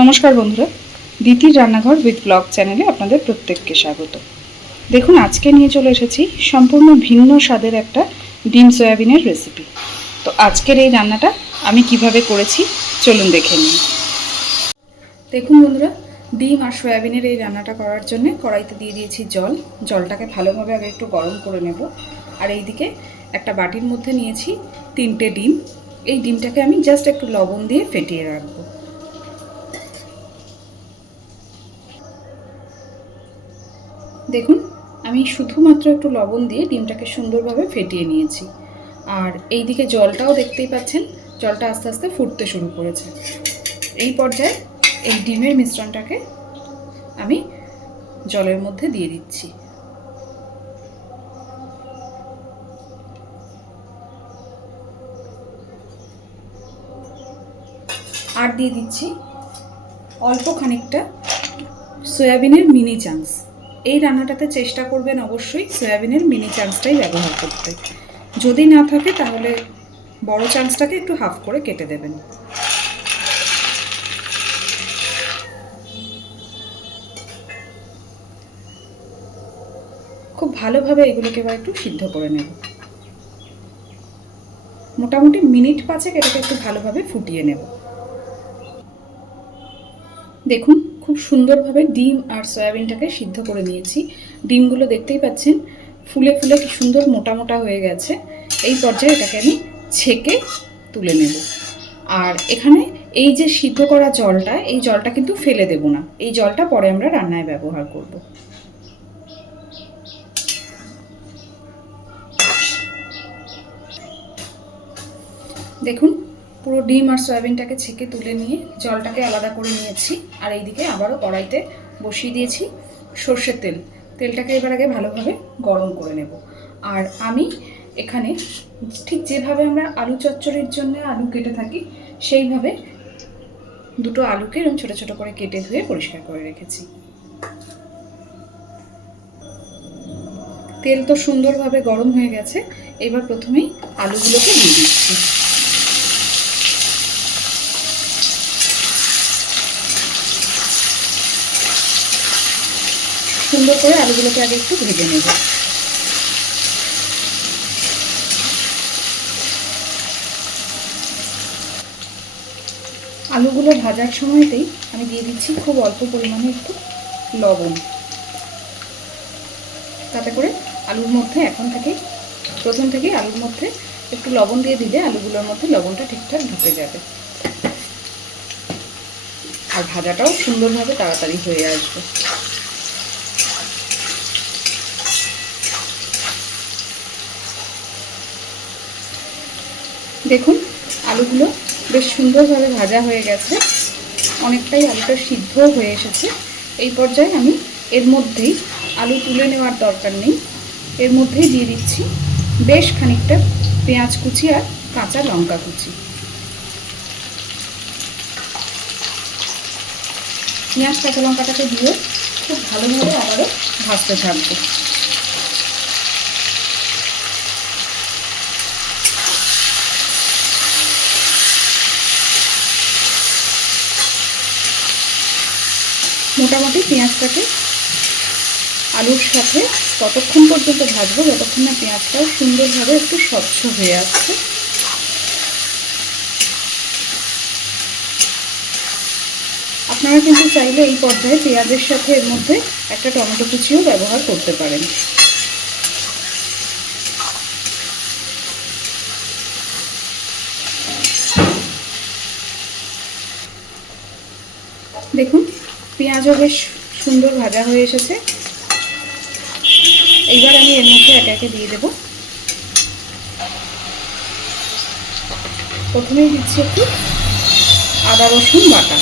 নমস্কার বন্ধুরা, দিতির রান্নাঘর উইথ ব্লগ চ্যানেলে আপনাদের প্রত্যেককে স্বাগত। দেখুন, আজকে নিয়ে চলে এসেছি সম্পূর্ণ ভিন্ন স্বাদের একটা ডিম সয়াবিনের রেসিপি। তো আজকের এই রান্নাটা আমি কিভাবে করেছি চলুন দেখে নিই। দেখুন বন্ধুরা, ডিম আর সয়াবিনের এই রান্নাটা করার জন্য কড়াইতে দিয়ে দিয়েছি জল। জলটাকে ভালোভাবে আগে একটু গরম করে নেব। আর এইদিকে একটা বাটির মধ্যে নিয়েছি 3টে ডিম। এই ডিমটাকে আমি জাস্ট একটু লবণ দিয়ে ফেটিয়ে রাখবো। দেখুন, আমি শুধুমাত্র একটু লবণ দিয়ে ডিমটাকে সুন্দরভাবে ফেটিয়ে নিয়েছি। আর এই দিকে জলটাও দেখতেই পাচ্ছেন, জলটা আস্তে আস্তে ফুটতে শুরু করেছে। এই পর্যায়ে এই ডিমের মিশ্রণটাকে আমি জলের মধ্যে দিয়ে দিচ্ছি। আর দিয়ে দিচ্ছি অল্প খানিকটা সয়াবিনের মিনি চাংস। এই রান্নাটাতে চেষ্টা করবেন অবশ্যই সয়াবিনের মিনি চাংসটাই ব্যবহার করতে। যদি না থাকে তাহলে বড় চাংসটাকে একটু হাফ করে কেটে দেবেন। খুব ভালোভাবে এগুলোকে এবার একটু সিদ্ধ করে নেব। মোটামুটি মিনিট 5 এটাকে একটু ভালোভাবে ফুটিয়ে নেব। দেখুন, খুব সুন্দরভাবে ডিম আর সয়াবিনটাকে সিদ্ধ করে নিয়েছি। ডিমগুলো দেখতেই পাচ্ছেন ফুলে ফুলে কি সুন্দর মোটা মোটা হয়ে গেছে। এই পর্যায়ে এটাকে আমি ছেঁকে তুলে নেব। আর এখানে এই যে সিদ্ধ করা জলটা, এই জলটা কিন্তু ফেলে দেব না। এই জলটা পরে আমরা রান্নায় ব্যবহার করব। দেখুন, পুরো ডিম আর সয়াবিনটাকে ছেঁকে তুলে নিয়ে জলটাকে আলাদা করে নিয়েছি। আর এইদিকে আবারও কড়াইতে বসিয়ে দিয়েছি সর্ষের তেল। তেলটাকে এবার আগে ভালোভাবে গরম করে নেব। আর আমি এখানে ঠিক যেভাবে আমরা আলু চচ্চড়ির জন্য আলু কেটে থাকি সেইভাবে দুটো আলুকে এরকম ছোটো ছোটো করে কেটে ধুয়ে পরিষ্কার করে রেখেছি। তেল তো সুন্দরভাবে গরম হয়ে গেছে। এবার প্রথমেই আলুগুলোকে দিয়ে দিচ্ছি। সুন্দর করে আলুগুলোকে আগে একটু ভেজে নেব। আলুগুলো ভাজার সময়তেই আমি দিয়ে দিচ্ছি খুব অল্প পরিমাণে একটু লবণ। তাতে করে আলুর মধ্যে প্রথম থেকেই আলুর মধ্যে একটু লবণ দিয়ে দিলে আলুগুলোর মধ্যে লবণটা ঠিকঠাক ঢুকে যাবে। আর ভাজাটাও সুন্দরভাবে তাড়াতাড়ি হয়ে আসবে। দেখুন, আলুগুলো বেশ সুন্দরভাবে ভাজা হয়ে গেছে। অনেকটাই আলুটা সিদ্ধও হয়ে এসেছে। এই পর্যায়ে আমি এর মধ্যেই, আলু তুলে নেওয়ার দরকার নেই, এর মধ্যেই দিয়ে দিচ্ছি বেশ খানিকটা পেঁয়াজ কুচি আর কাঁচা লঙ্কা কুচি। পেঁয়াজ কাঁচা লঙ্কাটাকে দিয়ে খুব ভালোভাবে আবারও ভাজতে থাকবো। মোটামুটি পেঁয়াজটাকে আলুর সাথে ততক্ষণ পর্যন্ত ভাজবো যতক্ষণ না পেঁয়াজটাও সুন্দরভাবে একটু স্বচ্ছ হয়ে আসছে। আপনারা কিন্তু চাইলে এই পর্যায়ে পেঁয়াজের সাথে এর মধ্যে একটা টমেটো কুচিও ব্যবহার করতে পারেন। দেখুন, পেঁয়াজও বেশ সুন্দর ভাজা হয়ে এসেছে। এইবার আমি এর মধ্যে একে একে দিয়ে দেব। প্রথমেই দিচ্ছি একটু আদা রসুন বাটা।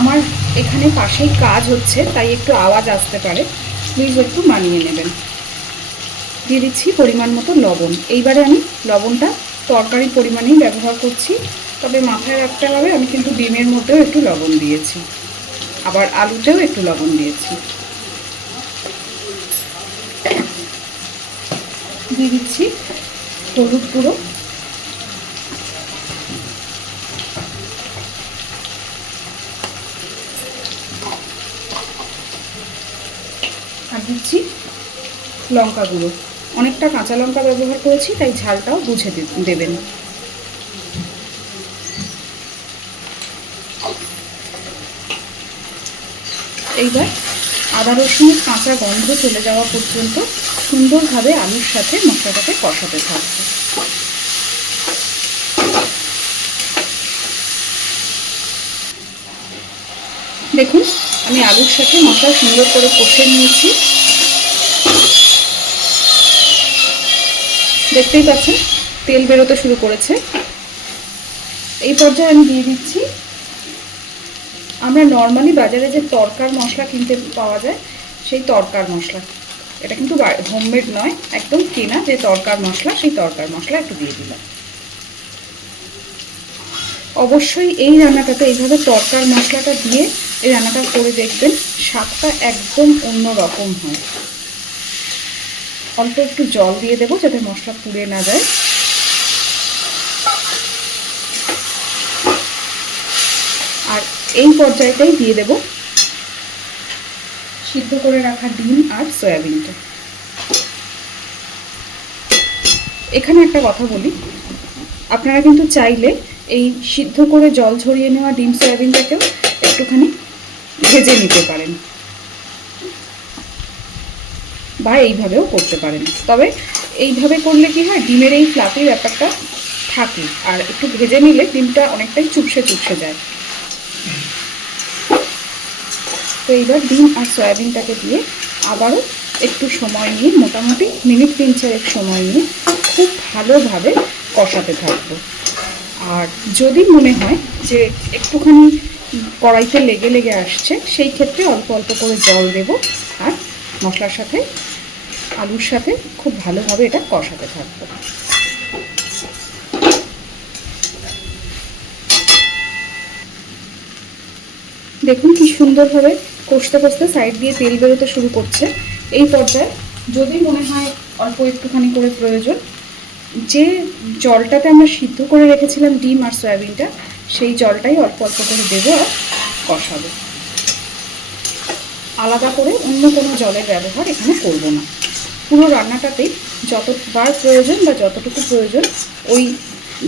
আমার এখানে পাশেই কাজ হচ্ছে, তাই একটু আওয়াজ আসতে পারে, প্লিজ একটু মানিয়ে নেবেন। দিয়ে দিচ্ছি পরিমাণ মতো লবণ। এইবারে আমি লবণটা তরকারি পরিমাণেই ব্যবহার করছি, তবে মাথায় রাখতে হবে আমি কিন্তু ডিমের মধ্যেও একটু লবণ দিয়েছি, আবার আলুতেও একটু লবণ দিয়েছি। দিয়ে দিচ্ছি হলুদ গুঁড়ো, আর দিচ্ছি লঙ্কা গুঁড়ো। অনেকটা কাঁচা লঙ্কা ব্যবহার করেছি, তাই ঝালটাও বুঝে দেবেন। এইবার আদা রসুনের কাঁচা গন্ধ চলে যাওয়া পর্যন্ত সুন্দরভাবে আলুর সাথে মশলাটাকে কষাতে থাকবে। দেখুন আমি আলুর সাথে মশলা সুন্দর করে কষে নিয়েছি। দেখতেই পাচ্ছেন তেল বেরোতে শুরু করেছে। এই পর্যায়ে আমি দিয়ে দিচ্ছি আমরা নর্মালি বাজারে যে তরকার মশলা কিনতে পাওয়া যায় সেই তরকার মশলা। এটা কিন্তু হোমমেড নয়, একদম কেনা যে তরকার মশলা, সেই তরকার মশলা একটু দিয়ে দিলাম। অবশ্যই এই রান্নাটাতে এইভাবে তরকার মশলাটা দিয়ে এই রান্নাটা করে দেখবেন, স্বাদটা একদম অন্য রকম হয়। অল্প একটু জল দিয়ে দেবো যাতে মশলা পুড়ে না যায়। আর এই পর্যায়টাই দিয়ে দেব সিদ্ধ করে রাখা ডিম আর সয়াবিনটা। এখানে একটা কথা বলি, আপনারা কিন্তু চাইলে এই সিদ্ধ করে জল ঝরিয়ে নেওয়া ডিম সয়াবিনটাকেও একটুখানি ভেজে নিতে পারেন বা এইভাবেও করতে পারেন। তবে এইভাবে করলে কি হয়, ডিমের এই ফ্লাফি ব্যাপারটা থাকে, আর একটু ভেজে নিলে ডিমটা অনেকটাই চুপসে চুপসে যায়। তো এইবার ডিম আর সয়াবিনটাকে দিয়ে আবারও একটু সময় নিয়ে, মোটামুটি মিনিট 3-4 সময় নিয়ে খুব ভালোভাবে কষাতে থাকবো। আর যদি মনে হয় যে একটুখানি কড়াইতে লেগে লেগে আসছে, সেই ক্ষেত্রে অল্প অল্প করে জল দেব আর মশলার সাথে আলুর সাথে খুব ভালোভাবে এটা কষাতে থাকবো। দেখুন কি সুন্দরভাবে কষতে কষতে সাইড দিয়ে তেল বেরোতে শুরু করছে। এই পর্যায়ে যদি মনে হয় অল্প একটুখানি করে প্রয়োজন, যে জলটাতে আমরা সিদ্ধ করে রেখেছিলাম ডিম আর সয়াবিনটা, সেই জলটাই অল্প অল্প করে দেবো আর কষাবো। আলাদা করে অন্য কোনো জলের ব্যবহার এখানে করব না। পুরো রান্নাটাতেই যতবার প্রয়োজন বা যতটুকু প্রয়োজন ওই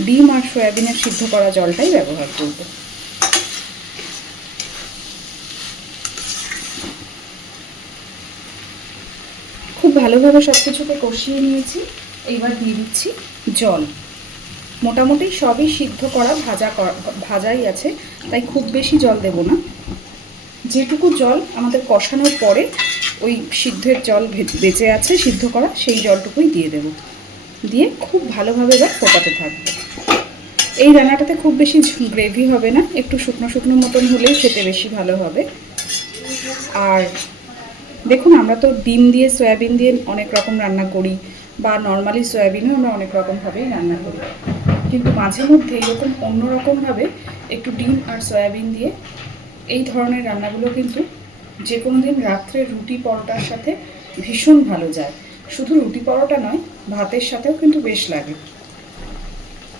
ডিম আর সয়াবিনের সিদ্ধ করা জলটাই ব্যবহার করব। খুব ভালোভাবে সব কিছুকে কষিয়ে নিয়েছি। এইবার দিয়ে দিচ্ছি জল। মোটামুটি সবই সিদ্ধ করা ভাজাই আছে, তাই খুব বেশি জল দেব না। যেটুকু জল আমাদের কষানোর পরে ওই সিদ্ধের জল বেঁচে আছে সিদ্ধ করা, সেই জলটুকুই দিয়ে দেব। দিয়ে খুব ভালোভাবে এবার ফোটাতে থাকবো। এই রান্নাটাতে খুব বেশি গ্রেভি হবে না, একটু শুকনো শুকনো মতন হলেই খেতে বেশি ভালো হবে। আর দেখুন আমরা তো ডিম দিয়ে সয়াবিন দিয়ে অনেক রকম রান্না করি, বা নর্মালি সয়াবিনও আমরা অনেক রকমভাবেই রান্না করি, কিন্তু মাঝে মধ্যে এরকম অন্যরকমভাবে একটু ডিম আর সয়াবিন দিয়ে এই ধরনের রান্নাগুলো কিন্তু যে কোনো দিন রাত্রে রুটি পরোটার সাথে ভীষণ ভালো যায়। শুধু রুটি পরোটা নয়, ভাতের সাথেও কিন্তু বেশ লাগে।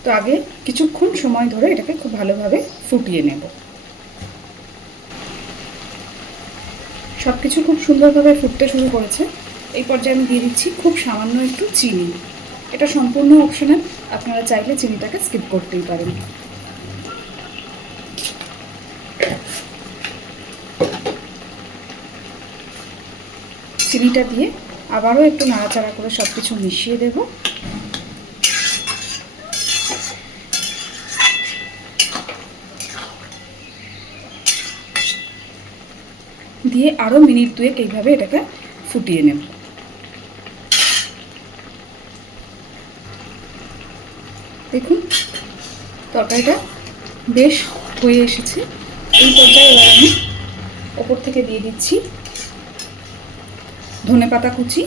তো আগে কিছুক্ষণ সময় ধরে এটাকে খুব ভালোভাবে ফুটিয়ে নেব। সব কিছু খুব সুন্দরভাবে ফুটতে শুরু করেছে। এই পর্যায়ে আমি দিয়ে দিচ্ছি খুব সামান্য একটু চিনি। এটা সম্পূর্ণ অপশনাল, আপনারা চাইলে চিনিটাকে স্কিপ করতেই পারেন। চিনিটা দিয়ে আবারও একটু নাড়াচাড়া করে সব কিছু মিশিয়ে দেব। দিয়ে আরও মিনিট 2 এইভাবে এটাকে ফুটিয়ে নেব। দেখুন তরকারিটা বেশ হয়ে এসেছে। এই পর্যায়ে এবার আমি ওপর থেকে দিয়ে দিচ্ছি ধনেপাতা কুচি,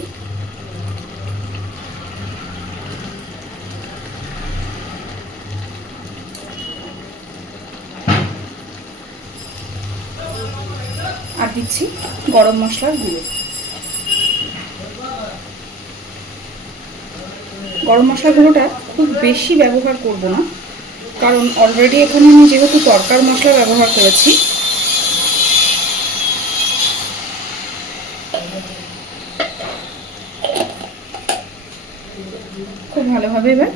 আর দিচ্ছি গরম মশলার গুঁড়ো। গরম মশলাগুলোটা খুব বেশি ব্যবহার করব না, কারণ অলরেডি এখানে আমি যেহেতু তরকার মশলা ব্যবহার করেছি। খুব ভালোভাবে এবার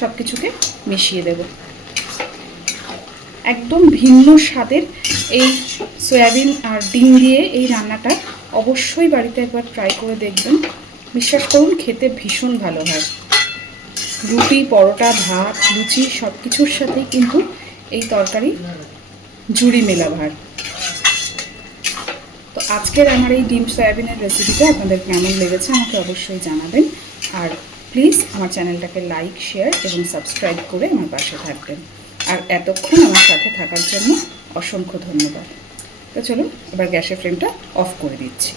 সব কিছুকে মিশিয়ে দেব। একদম ভিন্ন স্বাদের এই সয়াবিন আর ডিম দিয়ে এই রান্নাটা অবশ্যই বাড়িতে একবার ট্রাই করে দেখবেন। বিশ্বাস করুন, খেতে ভীষণ ভালো হয়। রুটি, পরোটা, ভাত, লুচি সব কিছুর সাথেই কিন্তু এই তরকারি জুড়ি মেলা ভার। তো আজকের আমার এই ডিম সয়াবিনের রেসিপিটা আপনাদের কেমন লেগেছে আমাকে অবশ্যই জানাবেন। আর প্লিজ আমার চ্যানেলটাকে লাইক, শেয়ার এবং সাবস্ক্রাইব করে আমার পাশে থাকবেন। আর এতক্ষণ আমার সাথে থাকার জন্য অসংখ্য ধন্যবাদ। তো চলুন এবার গ্যাসের ফ্লেমটা অফ করে দিচ্ছি।